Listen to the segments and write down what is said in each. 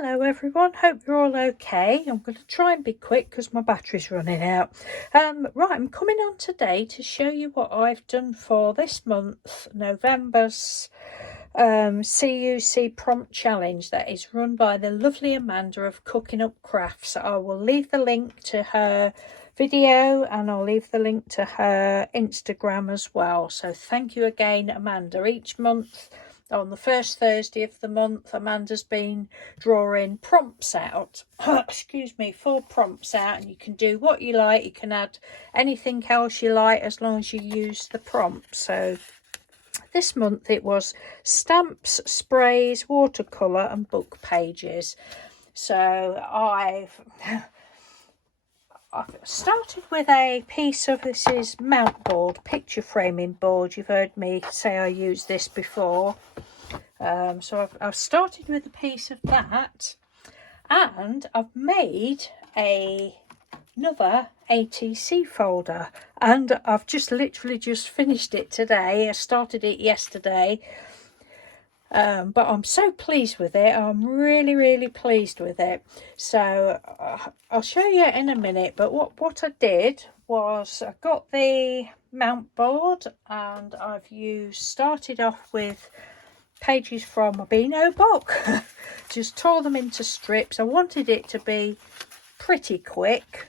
Hello everyone, hope you're all okay. I'm going to try and be quick because my battery's running out. Right, I'm coming on today to show you what I've done for this month, November's CUC prompt challenge that is run by the lovely Amanda of Cooking Up Crafts. I will leave the link to her video and I'll leave the link to her Instagram as well. So thank you again, Amanda. Each month on the first Thursday of the month, Amanda's been drawing prompts out. Excuse me, 4 prompts out, and you can do what you like. You can add anything else you like as long as you use the prompt. So this month it was stamps, sprays, watercolour and book pages. So I've started with a piece of, this is mount board, picture framing board. You've heard me say I used this before. So I've started with a piece of that, and I've made another ATC folder, and I've literally just finished it today. I started it yesterday. But I'm so pleased with it. I'm really pleased with it. So I'll show you in a minute, but what I did was I got the mount board and I've started off with pages from a Beano book. Just tore them into strips. I wanted it to be pretty quick.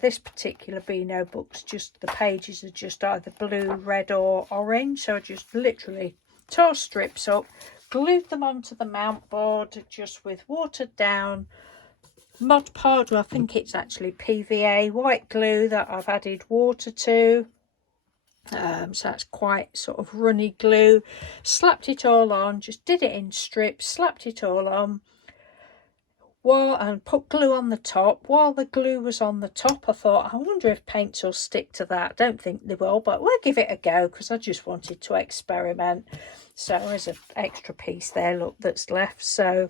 This particular Beano book's just, the pages are just either blue, red or orange, so I just literally tore strips up, glued them onto the mount board just with watered down Mod Podge. I think it's actually PVA white glue that I've added water to. So that's quite sort of runny glue. Slapped it all on, just did it in strips, slapped it all on, and put glue on the top. While the glue was on the top, I thought, I wonder if paints will stick to that. Don't think they will, but we'll give it a go because I just wanted to experiment. So there's an extra piece there, look, that's left. So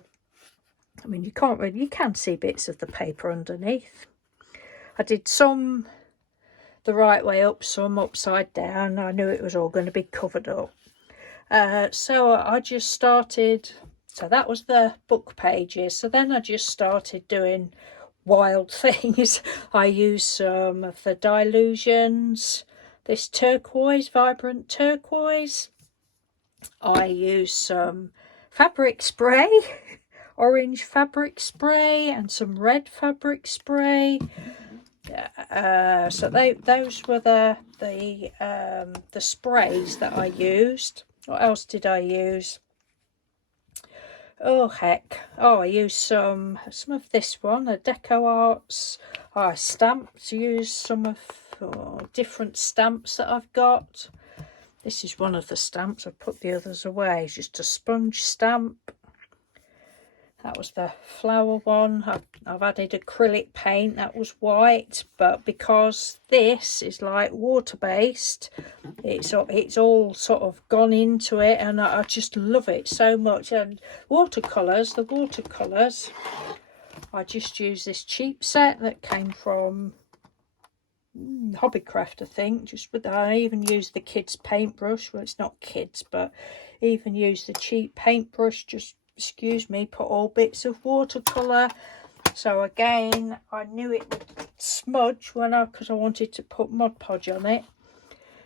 I mean, you can see bits of the paper underneath. I did some the right way up, some upside down. I knew it was all going to be covered up. So I just started. So that was the book pages. So then I just started doing wild things. I used some of the Dilutions, this turquoise, vibrant turquoise. I used some fabric spray, orange fabric spray and some red fabric spray. So those were the sprays that I used. What else did I use? Oh heck, I used some of this one, a Deco Arts. I used some of different stamps that I've got. This is one of the stamps. I've put the others away. It's just a sponge stamp. That was the flower one. I've added acrylic paint. That was white, but because this is like water based, it's all sort of gone into it, and I just love it so much. And the watercolors, I just used this cheap set that came from Hobbycraft, I think. I even used the kids paintbrush. Well, it's not kids, but even used the cheap paintbrush. Just, excuse me, put all bits of watercolor. So again, I knew it would smudge because I wanted to put Mod Podge on it.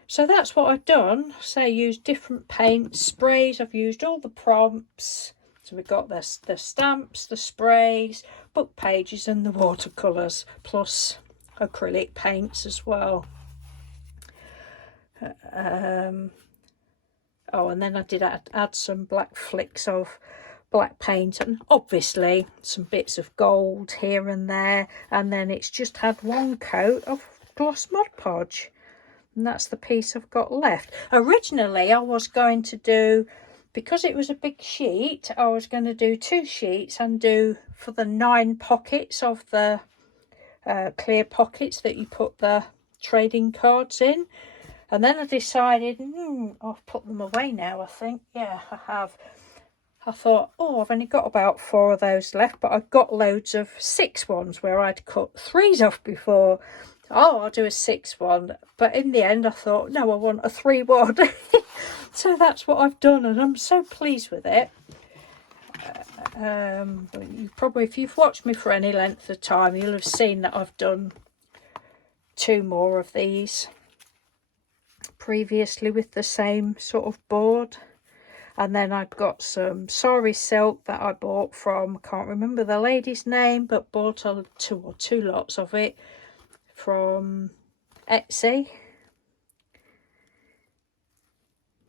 So that's what I've done. So I used different paints, sprays. I've used all the prompts. So we've got the stamps, the sprays, book pages and the watercolors, plus acrylic paints as well. And then I did add some black flicks of black paint and obviously some bits of gold here and there, and then it's just had one coat of gloss Mod Podge, and that's the piece I've got left. Originally I was going to do, because it was a big sheet, I was going to do 2 sheets and do for the 9 pockets of the clear pockets that you put the trading cards in. And then I decided, I've put them away now, I think. Yeah, I have. I thought, I've only got about 4 of those left, but I've got loads of 6 ones where I'd cut 3s off before. I'll do a 6 one. But in the end, I thought, no, I want a 3 one. So that's what I've done, and I'm so pleased with it. But you probably, if you've watched me for any length of time, you'll have seen that I've done 2 more of these previously with the same sort of board. And then I've got some sari silk that I bought from, I can't remember the lady's name, but bought two lots of it from Etsy.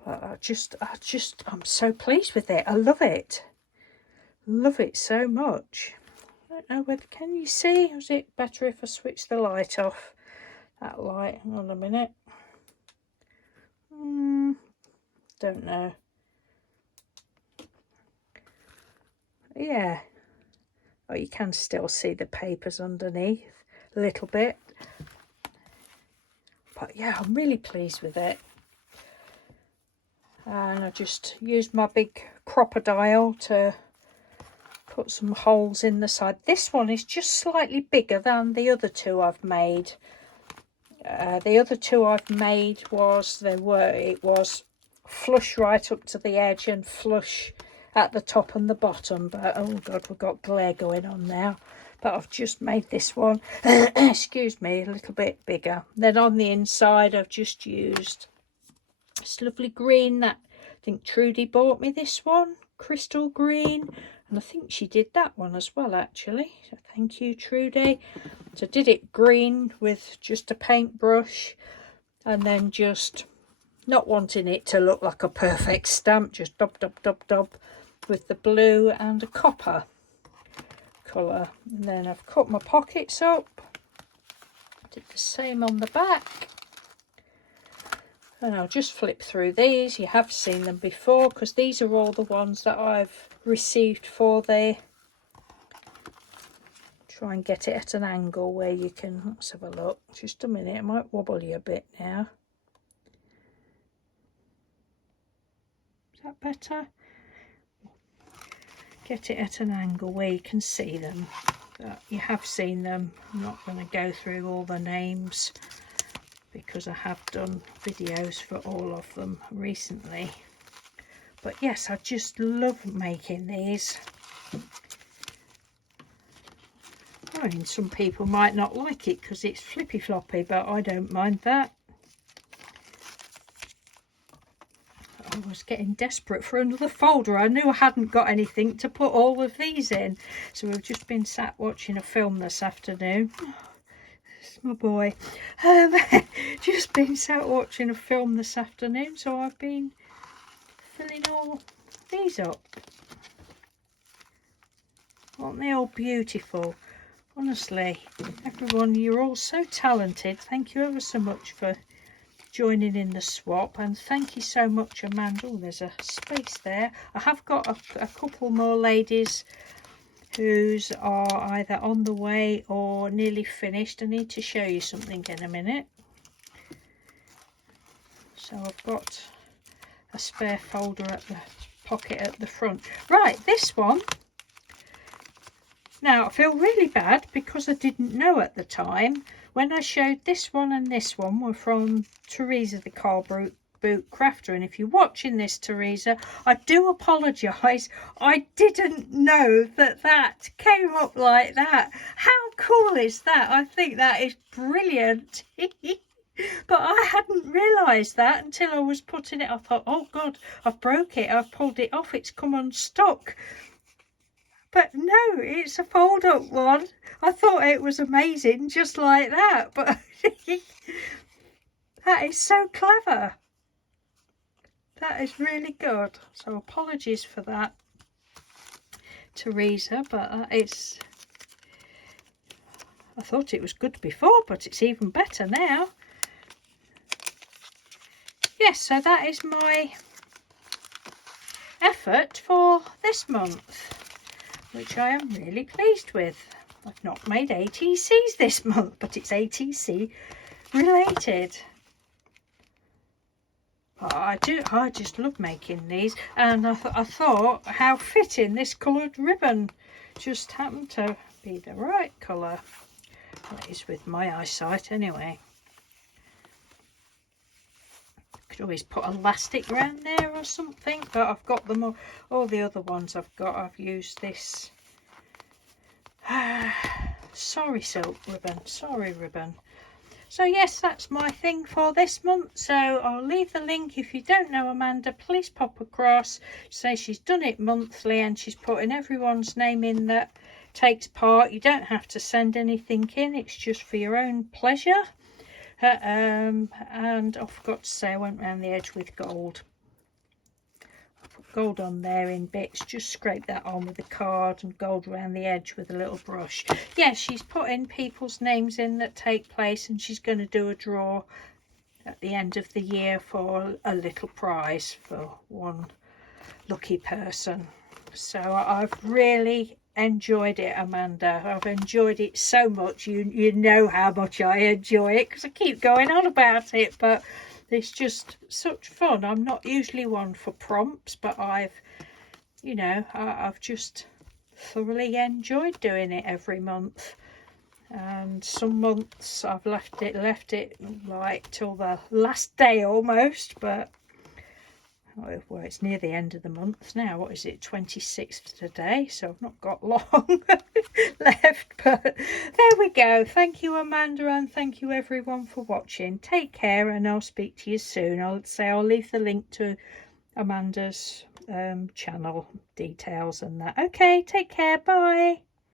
But I'm so pleased with it. I love it. Love it so much. I don't know whether, can you see? Is it better if I switch the light off? That light, hang on a minute. Don't know. Yeah. Oh, you can still see the papers underneath a little bit. But yeah, I'm really pleased with it. And I just used my big crocodile to put some holes in the side. This one is just slightly bigger than the other 2 I've made. The other 2 I've made it was flush right up to the edge and flush at the top and the bottom. But oh god, we've got glare going on now. But I've just made this one, excuse me, a little bit bigger. Then on the inside I've just used this lovely green that I think Trudy bought me, this one, crystal green, and I think she did that one as well actually, so thank you Trudy. So I did it green with just a paintbrush, and then just not wanting it to look like a perfect stamp, just dub with the blue and a copper colour. And then I've cut my pockets up, did the same on the back. And I'll just flip through these. You have seen them before because these are all the ones that I've received for the... Try and get it at an angle where you can... Let's have a look. Just a minute. It might wobble you a bit now. Is that better? Get it at an angle where you can see them. But you have seen them. I'm not going to go through all the names, because I have done videos for all of them recently. But yes, I just love making these. I mean, some people might not like it because it's flippy floppy, but I don't mind that. I was getting desperate for another folder. I knew I hadn't got anything to put all of these in. So we've just been sat watching a film this afternoon. My boy, just been sat watching a film this afternoon, so I've been filling all these up. Aren't they all beautiful? Honestly, everyone, you're all so talented. Thank you ever so much for joining in the swap, and thank you so much, Amanda. Oh, there's a space there. I have got a couple more ladies whose are either on the way or nearly finished. I need to show you something in a minute. So I've got a spare folder at the pocket at the front. Right, this one. Now I feel really bad because I didn't know at the time. When I showed this one and this one were from Teresa the Car Boot Crafter, and if you're watching this, Teresa, I do apologise. I didn't know that that came up like that. How cool is that? I think that is brilliant. But I hadn't realised that until I was putting it. I thought, oh god, I've broke it, I've pulled it off, it's come unstuck. But no, it's a fold up one. I thought it was amazing just like that, but that is so clever. That is really good. So apologies for that, Teresa, but I thought it was good before, but it's even better now. Yes, so that is my effort for this month, which I am really pleased with. I've not made ATCs this month, but it's ATC related. I just love making these, and I thought how fitting this coloured ribbon just happened to be the right colour. That is with my eyesight anyway. could always put elastic around there or something, but I've got them all the other ones I've used this sorry silk ribbon, So yes, that's my thing for this month. So I'll leave the link. If you don't know Amanda, please pop across, say she's done it monthly and she's putting everyone's name in that takes part. You don't have to send anything in, it's just for your own pleasure. And I forgot to say I went around the edge with gold. Gold on there in bits, just scrape that on with the card, and gold around the edge with a little brush. Yeah, she's putting people's names in that take place, and she's going to do a draw at the end of the year for a little prize for one lucky person. So I've really enjoyed it, Amanda. I've enjoyed it so much. You know how much I enjoy it because I keep going on about it, but it's just such fun. I'm not usually one for prompts, but I've just thoroughly enjoyed doing it every month. And some months I've left it like till the last day almost, but well, it's near the end of the month now. What is it, 26th today? So I've not got long left, but there we go. Thank you, Amanda, and thank you everyone for watching. Take care, and I'll speak to you soon. I'll leave the link to Amanda's channel details and that. Okay, take care. Bye.